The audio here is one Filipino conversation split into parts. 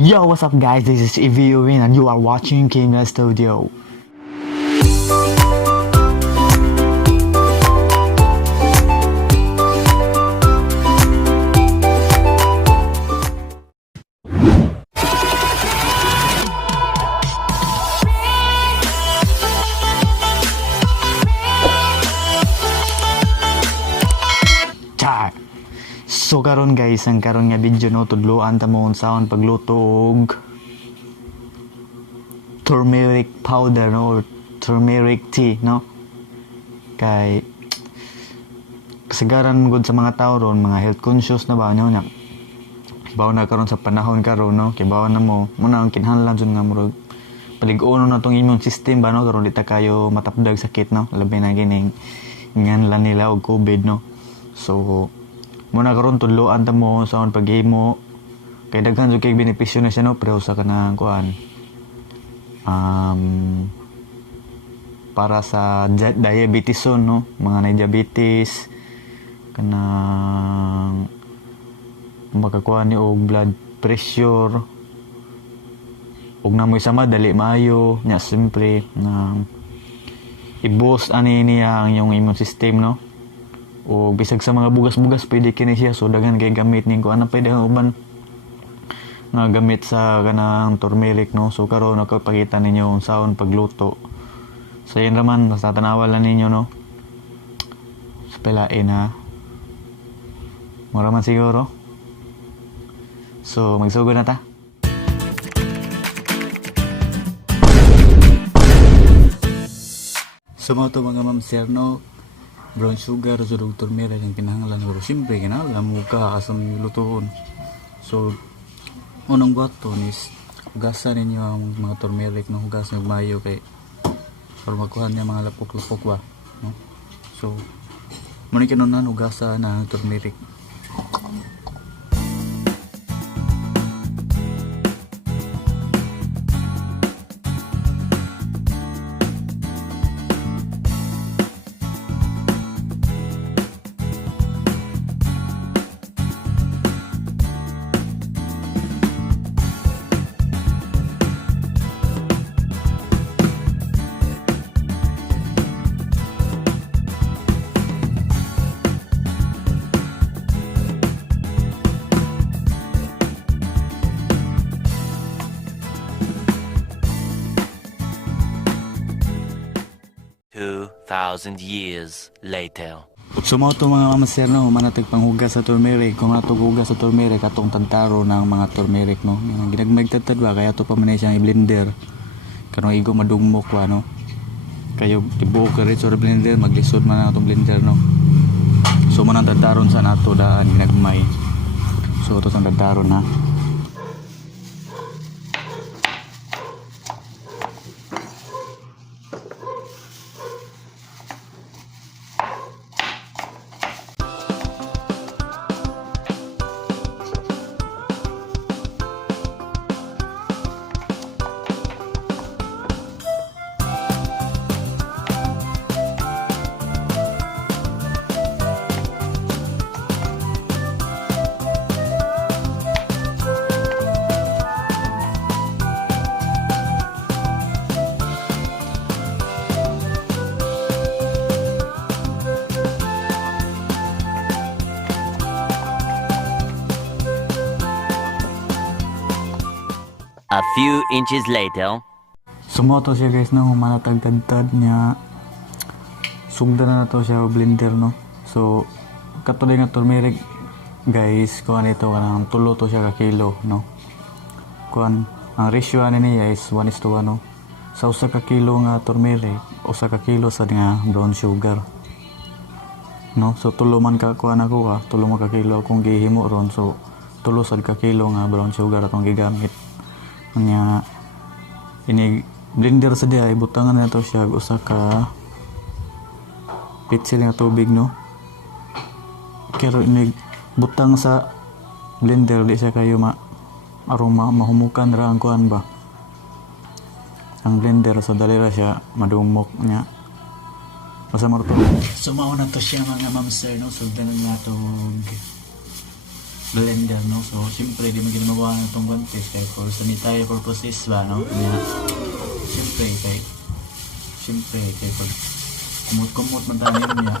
Yo, what's up guys? This is Eviewin and you are watching Quinrastudio. Char! So karon guys, ang karon nga video no, tudloan ta mo unsaon pagluto og turmeric powder no, or turmeric tea no. Kay kasagaran gud sa mga tao ron, mga health conscious na ba nyo nya. Bawo na karon sa panahon karon no, kay bawo na mo muna ang kinahanglan jud nga murag palig-uno na tong immune system ba no, karon di ta kayo matapdag sakit no, labi na gining nganlan nila og COVID no. So muna karon tudloan ta mo sa paghimo kay daghan jud kay benepisyo na siya no, pero sa kanang kuan para sa diabetes no, mga na diabetes kanang makakuha ni og blood pressure ug namoy sama dali maayo nya, simple na i-boost ani niya ang yung immune system no. O bisag sa mga bugas-bugas pwede kini siya, so daghan kay gamit ning ko ana pwede ang uban nga gamit sa kanang turmeric no. So karon nakapakita ninyo unsaon pagluto sa yan raman, basta tanawan lang ninyo no, sa pelain ha, mura man siguro. So magsugod na ta. So mga ma'am sir no, brown sugar sa turmeric ang kinahanglan, pero siyempre kinahanglan mo ka asang lutuon. So unang buhaton is hugasan ninyo ang mga turmeric no, hugas ng mayo kay para makuha niya mga lapok-lapok ba no. So muna kinunan hugasan ng turmeric. Years later. So mga to mga master no, manatag panghugas sa turmeric. Kung natog hugas sa turmeric atong tantaro ng mga turmeric no, ginagmagtatad ba kaya to pa man siyang i-blender kanang igo madugmok wa no, kayo ibuok ka rin sa blender, maglisod man ang atong blender no. So manang tantaron sa nato daan ginagmay. So ito ang tantaron na. A few inches later. Sumoto siya guys na humanatag-tagtad niya. Sugda na to siya blender no. So katuloy nga turmeric guys, kuan ito kanang tulo to siya ka kilo no. Kuan ang ratio ani niya is 1:1 no. Sa usa ka kilo nga turmeric, usa ka kilo sa nga brown sugar. No, so tulo man ka kuan ako tulo man ka kilo akong gihimo ron, so tulo sad ka kilo nga brown sugar atong gigamit. Nya ini blender sa diay butangan na to siya usa ka pitsil nga tubig no. Pero ini butang sa blender di siya kayo aroma mahumukan ra ang kuan ba ang blender, so dali ra siya madumok nya basta mo to. So mao na to siya mga mamster no, sugdan na natong blender, no? So siyempre di mo ginagawa ng itong guantes kay for sanitary purposes ba, no? Kaya siyempre kay pag kumot-kumot man tayo niya.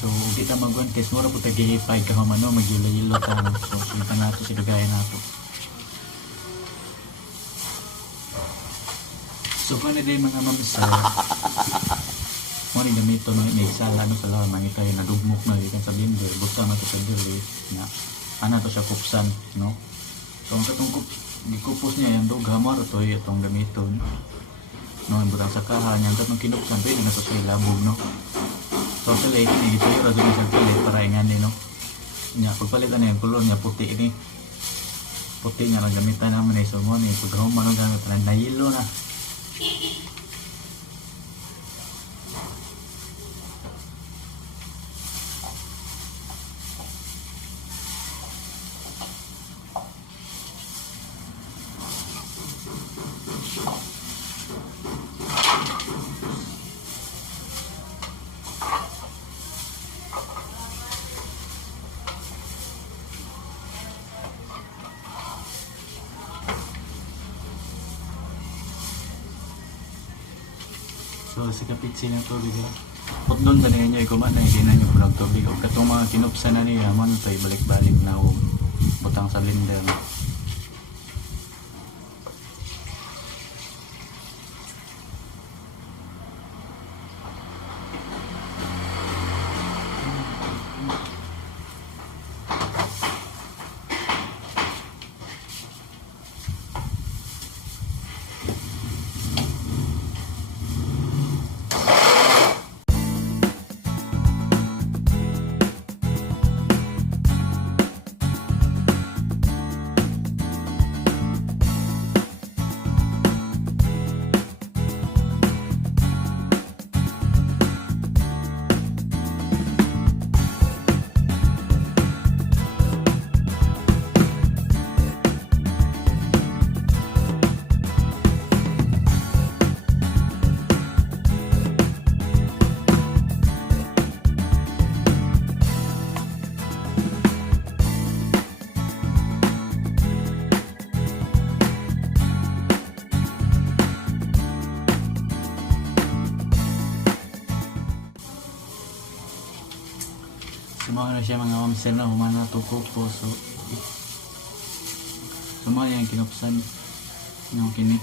So kita mag-guantes mura po tagihipay ka humano magyilo-yilo ta, no? So kita nato si dugay nato. So kung ano din mga mamsa, mo rin gamito no, inaisala no sa lawan, mangita yung nadugmok na ikan sa blender, buta na ito sa dili, na ana to siya kupsan, no? So ang katong gikupos niya, yung dog hamar, ito itong gamiton, no? Ang butang sa kaha niya, ang katong kinupsan, pwede na ito sa ilabog, no? So sa late, ito yung radyo sa palit para ingani, no? Nya, pagpalitan na yung kulor niya, puti ini. Puti niya, ang gamitan naman eh, so mo, pagkahuman ang gamitan, nahilo na. So sa kapitsi ng tubig ha. Putdon ba na ninyo ikuman na hindi na nyo pulang tubig. O katong mga kinupsan na niya, man ito ibalik-balik na o butang sa blender. Sumawa na siya mga mamsel na humana tuko po. So sumawa yung kinupsan yung kini.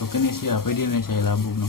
So kini siya, pwede na siya ilabog, no?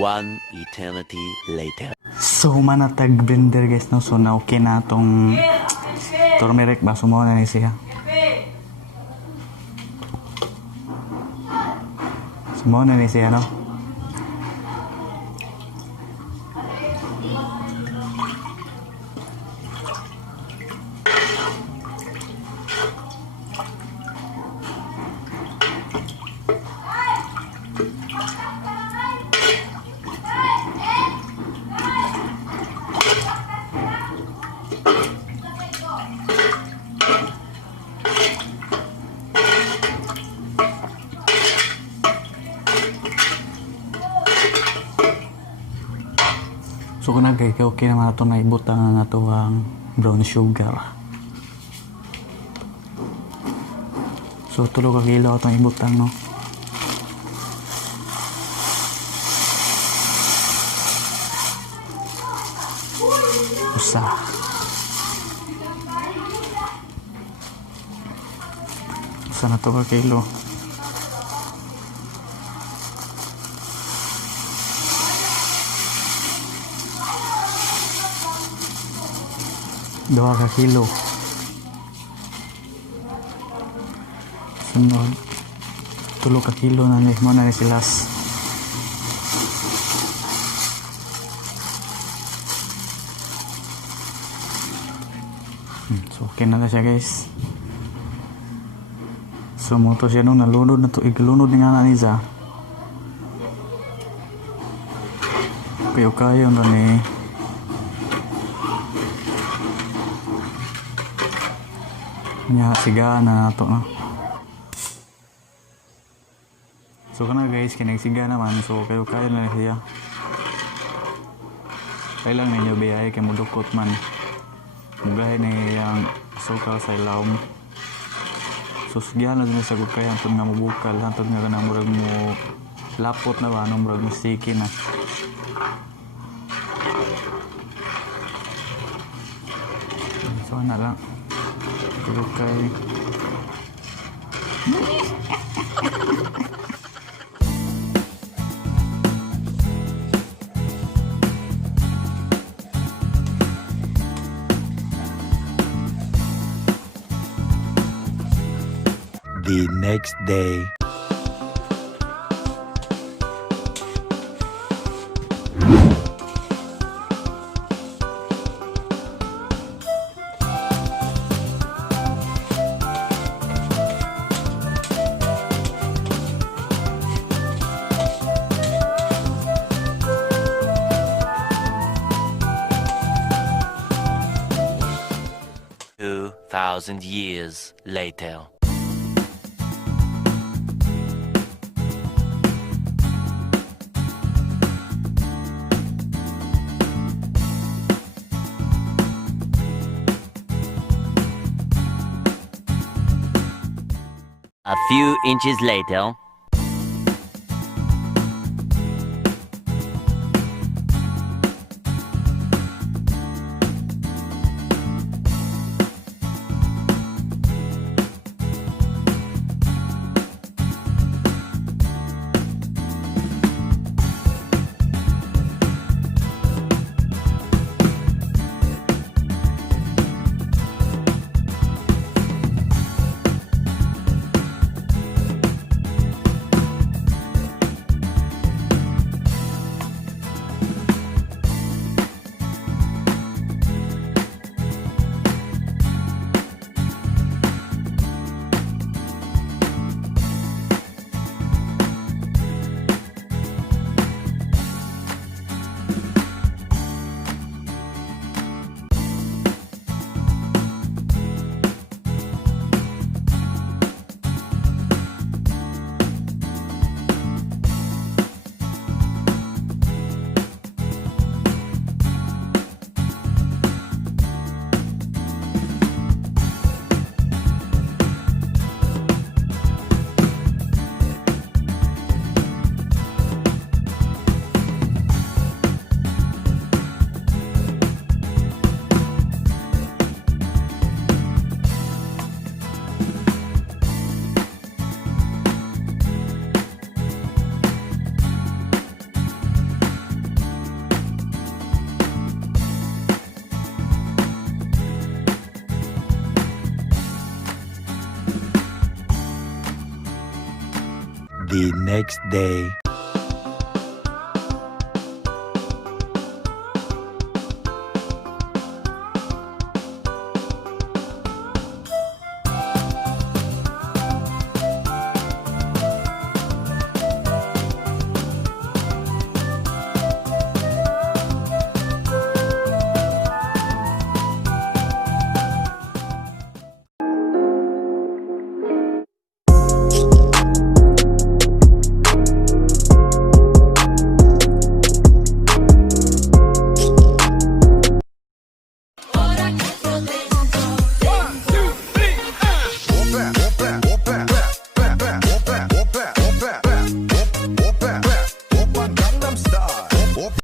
One eternity later. So manatag blender guys, no? So na okay na tong turmeric ba, sumawa na ni siya. Sumawa na ni siya, no? So kung okay naman ito na ibutang na ito ang brown sugar. So 3 ka kilo itong ibutang, no? Usa. Usa na to ka kilo. Dua ka kilo. Sunod 3 ka kilo na ni mo na ni silas. So okay na siya guys. So mo to siya nung nalunod na to, iglunod ni nga na niya. Kayo na ni nya sigaan na nato no. So kana guys, kinagsiga naman, so kayo na siya. Kailang ninyo biyay kay mudukot man. Mugahay na yung asukal sa ilawom. So sigyan na din sa gukay hantod nga mabukal, hantod nga kanang murag mo lapot na ba, anong murag mo sticky na. So na lang. Gukay. The next day. Thousand years later. A few inches later. The next day.